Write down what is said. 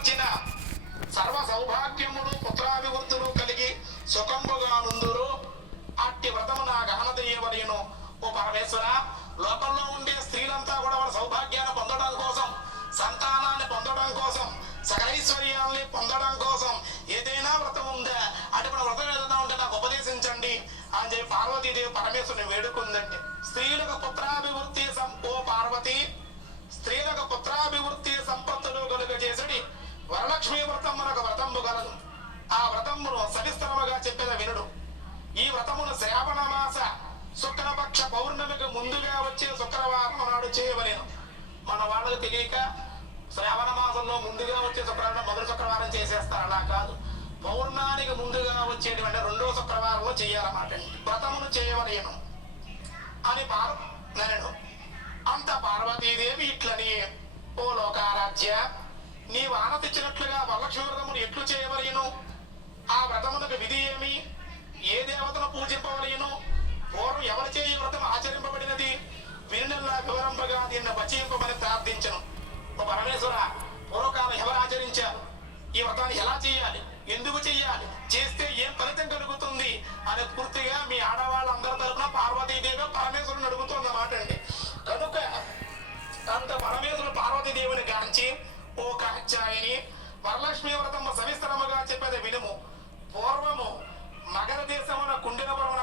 నెరవేర్చిన సర్వ సౌభాగ్యములు పుత్రాభివృద్ధులు కలిగి సుఖంబుగా నుందురు. అట్టి వ్రతము నా గహన చేయవలేను. ఓ పరమేశ్వర, లోకంలో ఉండే స్త్రీలంతా కూడా వాళ్ళ సౌభాగ్యాన్ని పొందడం కోసం, సంతానాన్ని పొందడం కోసం, సకలైశ్వర్యాన్ని పొందడం కోసం ఏదైనా వ్రతం ఉందా? అటువంటి వ్రతం ఏదైనా ఉంటే నాకు ఉపదేశించండి అని చెప్పి పార్వతీదేవి పరమేశ్వరుని వేడుకుందండి. స్త్రీలకు పుత్రాభివృద్ధి ఓ పార్వతి, స్త్రీలకు పుత్రాభివృద్ధి సంపత్తులు కలుగజేసడి వరలక్ష్మీ వ్రతం మనకు వ్రతంబు గలదు. ఆ వ్రతమును సవిస్తరముగా చెప్పిన వినుడు. ఈ వ్రతమును శ్రావణ మాస శుక్లపక్ష పౌర్ణమికి ముందుగా వచ్చే శుక్రవారం నాడు చేయవలేను. మన వాళ్ళకు తెలియక శ్రావణ మాసంలో ముందుగా వచ్చే శుక్రవారం మొదటి శుక్రవారం చేసేస్తారు. అలా కాదు, పౌర్ణానికి ముందుగా వచ్చేటువంటి రెండో శుక్రవారంలో చేయాలన్నమాట. వ్రతమును చేయవలేను అని నన్ను అంత పార్వతీదేవి ఇట్లని, ఓ లోకారాధ్య, నీవు ఆనతిచ్చినట్లుగా వరలక్ష్మి వ్రతమును ఎట్లు చేయవలేను? ఆ వ్రతమునకు విధి ఏమి? ఏ దేవతను పూజింపవలేను? పూర్వం ఎవరు చేయ వ్రతం ఆచరింపబడినది? వినులా వివరంపగా దీన్ని వచింపమని ప్రార్థించను. ఓ పరమేశ్వర, పూర్వకాలం ఎవరు ఆచరించారు? ఈ వ్రతాన్ని ఎలా చేయాలి? ఎందుకు చెయ్యాలి? చేస్తే ఏం ఫలితం కలుగుతుంది అని పూర్తిగా మీ ఆడవాళ్ళందరి తరఫున పార్వతీదేవి పరమేశ్వరుని అడుగుతుందన్నమాట అండి. కనుక అంత పరమేశ్వరుడు పార్వతీదేవిని గాంచి, ఓ కాచాయని, వరలక్ష్మీ వ్రతము సవిస్తరముగా చెప్పేది వినుము. పూర్వము మగధ దేశమున కుండినపురమున